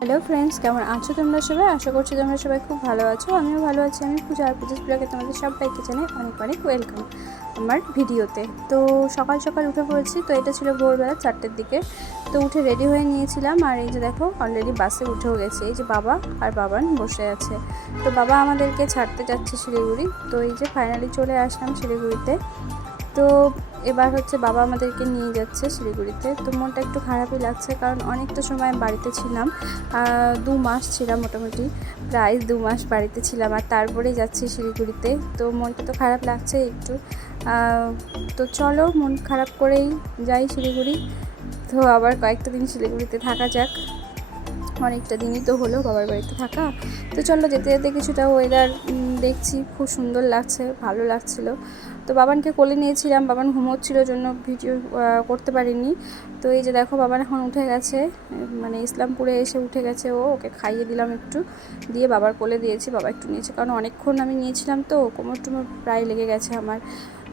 Hello friends কেমন আছো তোমরা সবাই? আশা করছি তোমরা সবাই খুব ভালো আছো। আমিও ভালো আছি। আমি পূজা আর পূজা ব্লগে তোমাদের সবাইকে জানাই অনেক অনেক ওয়েলকাম আমার ভিডিওতে। তো সকাল সকাল উঠে পড়েছি। তো এটা ছিল ভোরবেলা চারটের দিকে। তো উঠে রেডি হয়ে নিয়েছিলাম। আর এই যে দেখো অলরেডি বাসে উঠেও গেছে। এই যে বাবা আর বাবান বসে আছে। তো বাবা আমাদেরকে ছাড়তে যাচ্ছে শিলিগুড়ি। তো এই যে ফাইনালি চলে আসলাম শিলিগুড়িতে। তো এবার হচ্ছে বাবা আমাদেরকে নিয়ে যাচ্ছে শিলিগুড়িতে। তো মনটা একটু খারাপই লাগছে কারণ অনেকটা সময় বাড়িতে ছিলাম। দু মাস ছিলাম মোটামুটি, প্রায় দু মাস বাড়িতে ছিলাম আর তারপরে যাচ্ছি শিলিগুড়িতে। তো মনটা তো খারাপ লাগছে একটু। তো চলো মন খারাপ করেই যাই শিলিগুড়ি। তো আবার কয়েকটা দিন শিলিগুড়িতে থাকা যাক। অনেকটা দিনই তো হলো বাবার বাড়িতে থাকা। তো চলো যেতে যেতে কিছুটা ওয়েদার দেখছি। খুব সুন্দর লাগছে, ভালো লাগছিল। তো বাবানকে কোলে নিয়েছিলাম, বাবান ঘুমোচ্ছিল জন্য ভিডিও করতে পারিনি। তো এই যে দেখো, বাবান এখন উঠে গেছে মানে ইসলামপুরে এসে উঠে গেছে ও, ওকে খাইয়ে দিলাম একটু। দিয়ে বাবার কোলে দিয়েছি, বাবা একটু নিয়েছে। কারণ অনেকক্ষণ আমি নিয়েছিলাম তো কোমর টুমোর প্রায় লেগে গেছে আমার।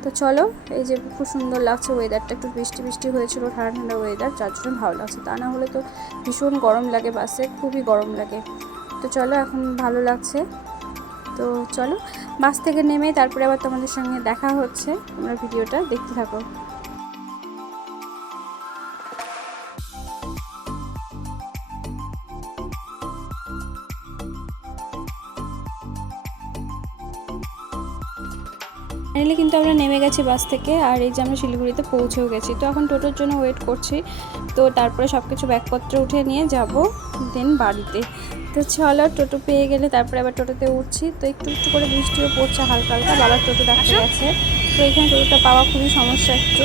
তো চলো, এই যে খুব সুন্দর লাগছে ওয়েদারটা একটু বৃষ্টি বৃষ্টি হয়েছিল, ঠান্ডা ঠান্ডা ওয়েদার যার জন্য ভালো লাগছে। তা না হলে তো ভীষণ গরম লাগে বাসে, খুবই গরম লাগে। তো চলো, এখন ভালো লাগছে। তো চলো, বাস থেকে নেমে তারপরে আবার তোমাদের সঙ্গে দেখা হচ্ছে। তোমরা ভিডিওটা দেখতে থাকো। ফাইনালি কিন্তু আমরা নেমে গেছি বাস থেকে আর এই যে আমরা শিলিগুড়িতে পৌঁছেও গেছি। তো এখন টোটোর জন্য ওয়েট করছি। তো তারপরে সব কিছু ব্যাগপত্র উঠে নিয়ে যাব দেন বাড়িতে। তো চলো টোটো পেয়ে গেলে তারপরে আবার টোটোতে উঠছি। তো একটু একটু করে বৃষ্টিও পড়ছে হালকা হালকা বাবার টোটো দেখা গেছে। তো এখানে টোটোটা পাওয়া খুবই সমস্যা একটু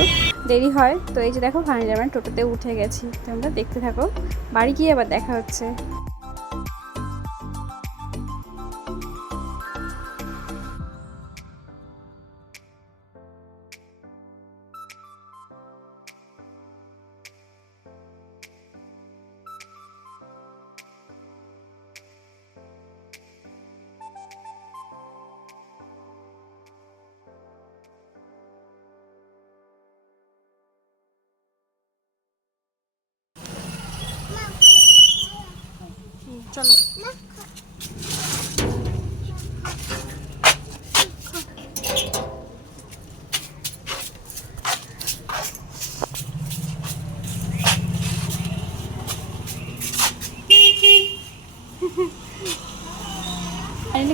দেরি হয়। তো এই যে দেখো ফাইনালি আমরা টোটোতে উঠে গেছি। তোমরা দেখতে থাকো। বাড়ি গিয়ে আবার দেখা হচ্ছে। চলো।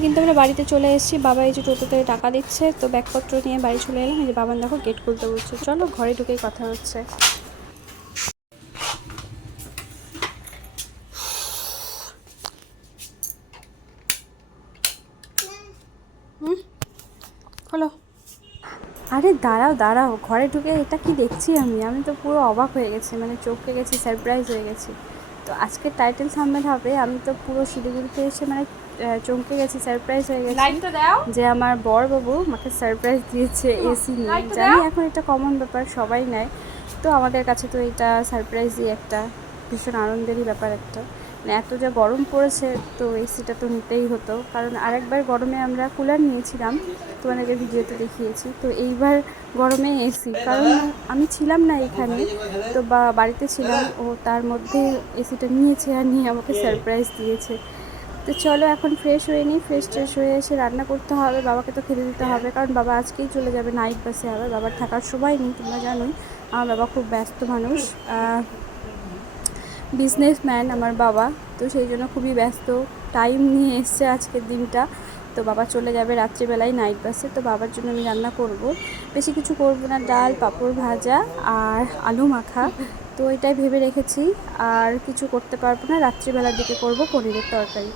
কিন্তু আমরা বাড়িতে চলে এসেছি। বাবা এই যে টোটোতে টাকা দিচ্ছে, তো ব্যাগপত্র নিয়ে বাড়ি চলে এলাম। এই যে বাবান দেখো গেট খুলতে বলছে চলো ঘরে ঢুকেই কথা হচ্ছে। হলো আরে দাঁড়াও দাঁড়াও ঘরে ঢুকে এটা কি দেখছি আমি? আমি তো পুরো অবাক হয়ে গেছি মানে চোখে গেছি সারপ্রাইজ হয়ে গেছি। তো আজকে টাইটেল সামনে হবে আমি তো পুরো শিলিগুড়িতে এসে মানে চমকে গেছি সারপ্রাইজ হয়ে গেছে যে আমার বর বাবু আমাকে সারপ্রাইজ দিয়েছে এসি নিয়ে। জানি এখন এটা কমন ব্যাপার সবাই নেয়। তো আমাদের কাছে তো এটা সারপ্রাইজই একটা ভীষণ আনন্দেরই ব্যাপার একটা। মানে এত যা গরম পড়েছে, তো এসিটা তো নিতেই হতো। কারণ আরেকবার গরমে আমরা কুলার নিয়েছিলাম, তোমাদেরকে ভিডিওতে দেখিয়েছি। তো এইবার গরমে এসি কারণ আমি ছিলাম না এখানে, তো বা বাড়িতে ছিলাম, ও তার মধ্যে এসিটা নিয়েছে আর নিয়ে আমাকে সারপ্রাইজ দিয়েছে। তো চলো এখন ফ্রেশ হয়ে নিই ফ্রেশ ট্রেশ হয়ে এসে রান্না করতে হবে, বাবাকে তো খেতে দিতে হবে, কারণ বাবা আজকেই চলে যাবে নাইট বাসে আবার বাবার থাকার সময় নেই, তোমরা জানোই। আমার বাবা খুব ব্যস্ত মানুষ বিজনেসম্যান আমার বাবা। তো সেই জন্য খুবই ব্যস্ত। টাইম নিয়ে এসছে আজকের দিনটা। তো বাবা চলে যাবে রাত্রিবেলায় নাইট বাসে তো বাবার জন্য আমি রান্না করব। বেশি কিছু করব না। ডাল, পাঁপড় ভাজা আর আলু মাখা। তো এটাই ভেবে রেখেছি। আর কিছু করতে পারব না। রাত্রিবেলার দিকে করব পনিরের তরকারি।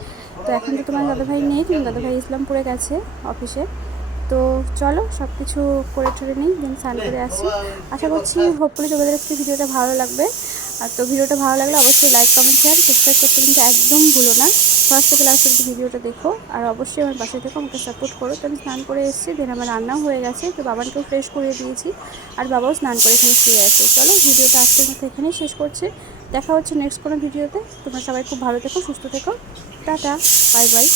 তো এখন তো তোমার দাদাভাই নেই। তোমার দাদাভাই ইসলামপুরে গেছে অফিসে তো চলো সব কিছু করে টরে নিই। দেন স্নান করে আসি। আশা করছি হোপফুলি তোমাদের আজকে ভিডিওটা ভালো লাগবে। আর তো ভিডিওটা ভালো লাগলে অবশ্যই লাইক কমেন্ট শেয়ার সাবস্ক্রাইব করতে কিন্তু একদম ভুলো না। ফার্স্ট থেকে লাস্ট অব্দি ভিডিওটা দেখো। আর অবশ্যই আমার পাশে থেকে আমাকে সাপোর্ট করো। তো আমি স্নান করে এসেছি দেন আমার রান্নাও হয়ে গেছে। তো বাবানকেও ফ্রেশ করিয়ে দিয়েছি। আর বাবাও স্নান করে এখানে শুয়ে আছে চলো ভিডিওটা আজকের মতো এখানেই শেষ করছি। দেখা হচ্ছে নেক্সট কোনো ভিডিওতে। তোমরা সবাই খুব ভালো থেকো, সুস্থ থেকো। Tata bye bye